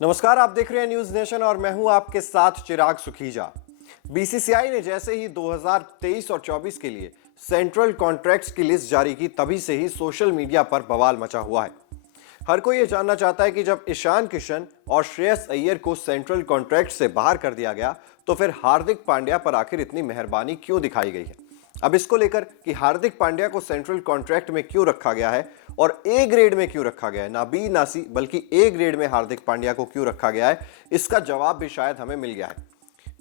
नमस्कार, आप देख रहे हैं न्यूज नेशन और मैं हूं आपके साथ चिराग सुखीजा। बीसीसीआई ने जैसे ही 2023 और 24 के लिए सेंट्रल कॉन्ट्रैक्ट्स की लिस्ट जारी की, तभी से ही सोशल मीडिया पर बवाल मचा हुआ है। हर कोई ये जानना चाहता है कि जब ईशान किशन और श्रेयस अय्यर को सेंट्रल कॉन्ट्रैक्ट से बाहर कर दिया गया, तो फिर हार्दिक पांड्या पर आखिर इतनी मेहरबानी क्यों दिखाई गई है। अब इसको लेकर कि हार्दिक पांड्या को सेंट्रल कॉन्ट्रैक्ट में क्यों रखा गया है और ए ग्रेड में क्यों रखा गया है, ना बी ना सी बल्कि ए ग्रेड में हार्दिक पांड्या को क्यों रखा गया है, इसका जवाब भी शायद हमें मिल गया है।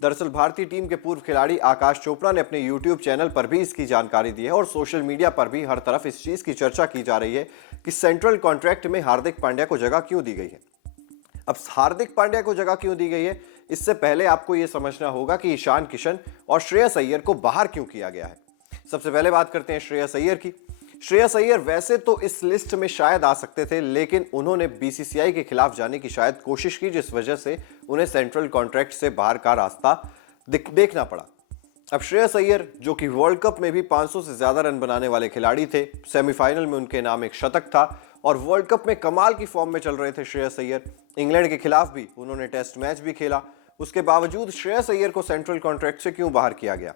दरअसल भारतीय टीम के पूर्व खिलाड़ी आकाश चोपड़ा ने अपने यूट्यूब चैनल पर भी इसकी जानकारी दी है और सोशल मीडिया पर भी हर तरफ इस चीज की चर्चा की जा रही है कि सेंट्रल कॉन्ट्रैक्ट में हार्दिक पांड्या को जगह क्यों दी गई है। अब हार्दिक पांड्या को जगह क्यों दी गई है, इससे पहले आपको यह समझना होगा कि ईशान किशन और श्रेयस अय्यर को बाहर क्यों किया गया है। सबसे पहले बात करते हैं श्रेयस अय्यर की। श्रेयस अय्यर वैसे तो इस लिस्ट में शायद आ सकते थे, लेकिन उन्होंने बीसीसीआई के खिलाफ जाने की शायद कोशिश की, जिस वजह से उन्हें सेंट्रल कॉन्ट्रैक्ट से बाहर का रास्ता देखना पड़ा। अब श्रेयस अय्यर, जो कि वर्ल्ड कप में भी 500 से ज्यादा रन बनाने वाले खिलाड़ी थे, सेमीफाइनल में उनके नाम एक शतक था और वर्ल्ड कप में कमाल की फॉर्म में चल रहे थे श्रेयस अय्यर। इंग्लैंड के खिलाफ भी उन्होंने टेस्ट मैच भी खेला। उसके बावजूद श्रेयस अय्यर को सेंट्रल कॉन्ट्रैक्ट से क्यों बाहर किया गया?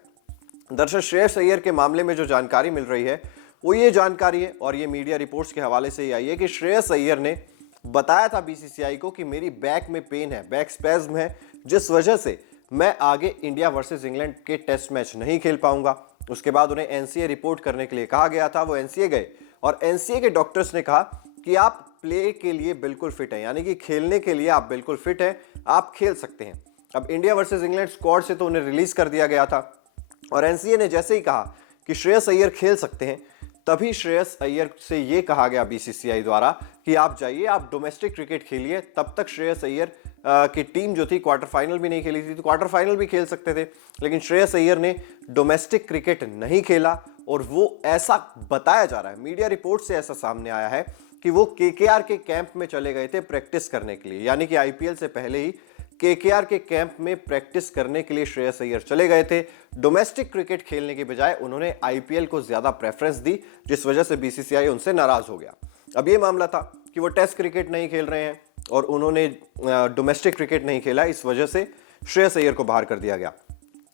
दरअसल श्रेयस अय्यर के मामले में जो जानकारी मिल रही है वो ये जानकारी है, और ये मीडिया रिपोर्ट्स के हवाले से ही आई है, कि श्रेयस अय्यर ने बताया था बीसीसीआई को कि मेरी बैक में पेन है, बैक स्पैज्म है, जिस वजह से मैं आगे इंडिया वर्सेस इंग्लैंड के टेस्ट मैच नहीं खेल पाऊंगा। उसके बाद उन्हें एनसीए रिपोर्ट करने के लिए कहा गया था। वो एनसीए गए और एनसीए के डॉक्टर्स ने कहा कि आप प्ले के लिए बिल्कुल फिट हैं, यानी कि खेलने के लिए आप बिल्कुल फिट हैं, आप खेल सकते हैं। अब इंडिया वर्सेस इंग्लैंड स्क्वाड से तो उन्हें रिलीज कर दिया गया था और एनसीए ने जैसे ही कहा कि श्रेयस अय्यर खेल सकते हैं, तभी श्रेयस अय्यर से यह कहा गया बीसीसीआई द्वारा कि आप जाइए, आप डोमेस्टिक क्रिकेट खेलिए। तब तक श्रेयस अय्यर की टीम जो थी क्वार्टर फाइनल भी नहीं खेली थी, तो क्वार्टर फाइनल भी खेल सकते थे, लेकिन श्रेयस अय्यर ने डोमेस्टिक क्रिकेट नहीं खेला। और वो ऐसा बताया जा रहा है, मीडिया रिपोर्ट से ऐसा सामने आया है कि वो केकेआर के कैंप में चले गए थे प्रैक्टिस करने के लिए, यानी कि आईपीएल से पहले ही केकेआर के कैंप में प्रैक्टिस करने के लिए श्रेयस अय्यर चले गए थे। डोमेस्टिक क्रिकेट खेलने के बजाय उन्होंने आईपीएल को ज्यादा प्रेफरेंस दी, जिस वजह से बीसीसीआई उनसे नाराज हो गया। अब ये मामला था कि वो टेस्ट क्रिकेट नहीं खेल रहे हैं और उन्होंने डोमेस्टिक क्रिकेट नहीं खेला, इस वजह से श्रेयस अय्यर को बाहर कर दिया गया।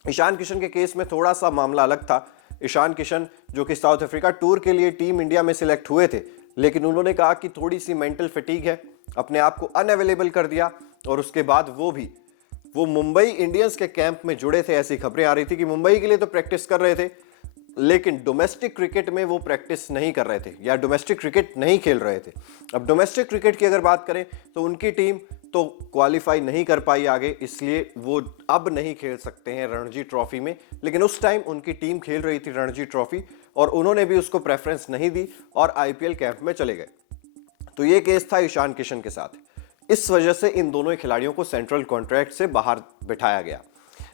ईशान किशन के केस में थोड़ा सा मामला अलग था। ईशान किशन, जो कि साउथ अफ्रीका टूर के लिए टीम इंडिया में सिलेक्ट हुए थे, लेकिन उन्होंने कहा कि थोड़ी सी मेंटल फटीग है, अपने आप को अनअवेलेबल कर दिया और उसके बाद वो मुंबई इंडियंस के कैंप में जुड़े थे। ऐसी खबरें आ रही थी कि मुंबई के लिए तो प्रैक्टिस कर रहे थे, लेकिन डोमेस्टिक क्रिकेट में वो प्रैक्टिस नहीं कर रहे थे या डोमेस्टिक क्रिकेट नहीं खेल रहे थे। अब डोमेस्टिक क्रिकेट की अगर बात करें तो उनकी टीम तो क्वालिफाई नहीं कर पाई आगे, इसलिए वो अब नहीं खेल सकते हैं रणजी ट्रॉफी में। लेकिन उस टाइम उनकी टीम खेल रही थी रणजी ट्रॉफी और उन्होंने भी उसको प्रेफरेंस नहीं दी और आईपीएल कैंप में चले गए। तो ये केस था ईशान किशन के साथ। इस वजह से इन दोनों खिलाड़ियों को सेंट्रल कॉन्ट्रैक्ट से बाहर बिठाया गया।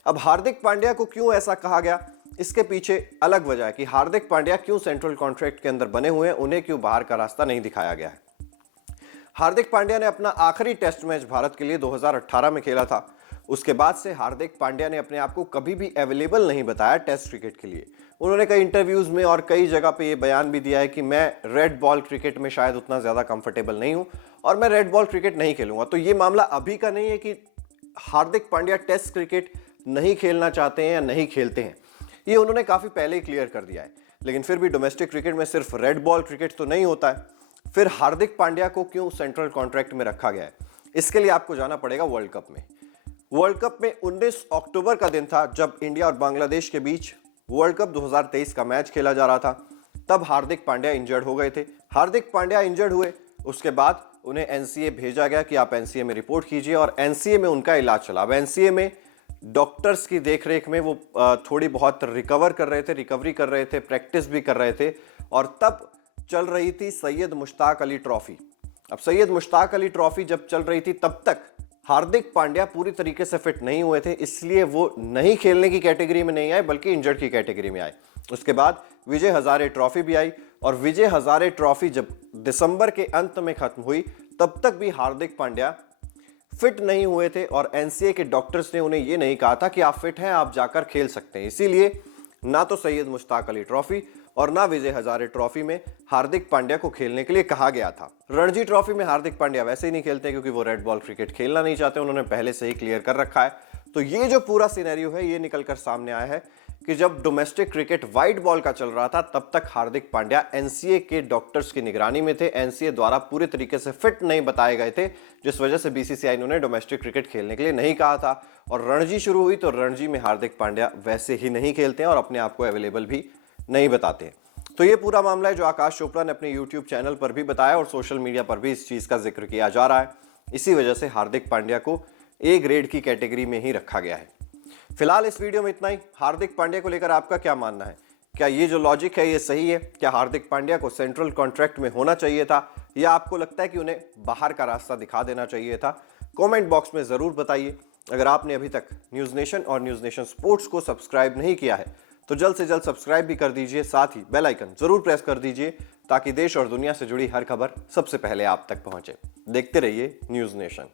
अब हार्दिक पांड्या को क्यों ऐसा कहा गया, इसके पीछे अलग वजह है कि हार्दिक पांड्या क्यों सेंट्रल कॉन्ट्रैक्ट के अंदर बने हुए हैं, उन्हें क्यों बाहर का रास्ता नहीं दिखाया गया है। हार्दिक पांड्या ने अपना आखिरी टेस्ट मैच भारत के लिए 2018 में खेला था। उसके बाद से हार्दिक पांड्या ने अपने आप को कभी भी अवेलेबल नहीं बताया टेस्ट क्रिकेट के लिए। उन्होंने कई इंटरव्यूज में और कई जगह पे ये बयान भी दिया है कि मैं रेड बॉल क्रिकेट में शायद उतना ज्यादा कंफर्टेबल नहीं हूं और मैं रेड बॉल क्रिकेट नहीं खेलूंगा। तो ये मामला अभी का नहीं है कि हार्दिक पांड्या टेस्ट क्रिकेट नहीं खेलना चाहते हैं या नहीं खेलते हैं, ये उन्होंने काफी पहले ही क्लियर कर दिया है। लेकिन फिर भी डोमेस्टिक क्रिकेट में सिर्फ रेड बॉल क्रिकेट तो नहीं होता है। फिर हार्दिक पांड्या को क्यों सेंट्रल कॉन्ट्रैक्ट में रखा गया है, इसके लिए आपको जाना पड़ेगा वर्ल्ड कप में। वर्ल्ड कप में 19 अक्टूबर का दिन था जब इंडिया और बांग्लादेश के बीच वर्ल्ड कप 2023 का मैच खेला जा रहा था। तब हार्दिक पांड्या इंजर्ड हो गए थे। हार्दिक पांड्या इंजर्ड हुए, उसके बाद उन्हें एनसीए भेजा गया कि आप एनसीए में रिपोर्ट कीजिए और एनसीए में उनका इलाज चला। अब एनसीए में डॉक्टर्स की देखरेख में वो थोड़ी बहुत रिकवरी कर रहे थे, प्रैक्टिस भी कर रहे थे और तब चल रही थी सैयद मुश्ताक अली ट्रॉफी। अब सैयद मुश्ताक अली ट्रॉफी जब चल रही थी, तब तक हार्दिक पांड्या पूरी तरीके से फिट नहीं हुए थे, इसलिए वो नहीं खेलने की कैटेगरी में नहीं आए बल्कि इंजर्ड की कैटेगरी में आए। उसके बाद विजय हजारे ट्रॉफी भी आई और विजय हजारे ट्रॉफी जब दिसंबर के अंत में खत्म हुई, तब तक भी हार्दिक पांड्या फिट नहीं हुए थे और एनसीए के डॉक्टर्स ने उन्हें यह नहीं कहा था कि आप फिट हैं, आप जाकर खेल सकते हैं। इसीलिए ना तो सैयद मुश्ताक अली ट्रॉफी और ना विजय हजारे ट्रॉफी में हार्दिक पांड्या को खेलने के लिए कहा गया था। रणजी ट्रॉफी में हार्दिक पांड्या वैसे ही नहीं खेलते क्योंकि वो रेड बॉल क्रिकेट खेलना नहीं चाहते, उन्होंने पहले से ही क्लियर कर रखा है। तो ये जो पूरा सिनेरियो है ये निकलकर सामने आया है कि जब डोमेस्टिक क्रिकेट व्हाइट बॉल का चल रहा था तब तक हार्दिक पांड्या एनसीए के डॉक्टर्स की निगरानी में थे। एनसीए द्वारा पूरे तरीके से फिट नहीं बताए गए थे, जिस वजह से बीसीसीआई ने उन्हें डोमेस्टिक क्रिकेट खेलने के लिए नहीं कहा था। और रणजी शुरू हुई तो रणजी में हार्दिक पांड्या वैसे ही नहीं खेलते हैं और अपने आप को अवेलेबल भी नहीं बताते। तो ये पूरा मामला है जो आकाश चोपड़ा ने अपने यूट्यूब चैनल पर भी बताया और सोशल मीडिया पर भी इस चीज का जिक्र किया जा रहा है। इसी वजह से हार्दिक पांड्या को ए ग्रेड की कैटेगरी में ही रखा गया है। फिलहाल इस वीडियो में इतना ही। हार्दिक पांड्या को लेकर आपका क्या मानना है? क्या ये जो लॉजिक है ये सही है? क्या हार्दिक पांड्या को सेंट्रल कॉन्ट्रैक्ट में होना चाहिए था या आपको लगता है कि उन्हें बाहर का रास्ता दिखा देना चाहिए था? कमेंट बॉक्स में जरूर बताइए। अगर आपने अभी तक न्यूज नेशन और न्यूज नेशन स्पोर्ट्स को सब्सक्राइब नहीं किया है तो जल्द से जल्द सब्सक्राइब भी कर दीजिए, साथ ही बेल आइकन जरूर प्रेस कर दीजिए ताकि देश और दुनिया से जुड़ी हर खबर सबसे पहले आप तक पहुंचे। देखते रहिए न्यूज नेशन।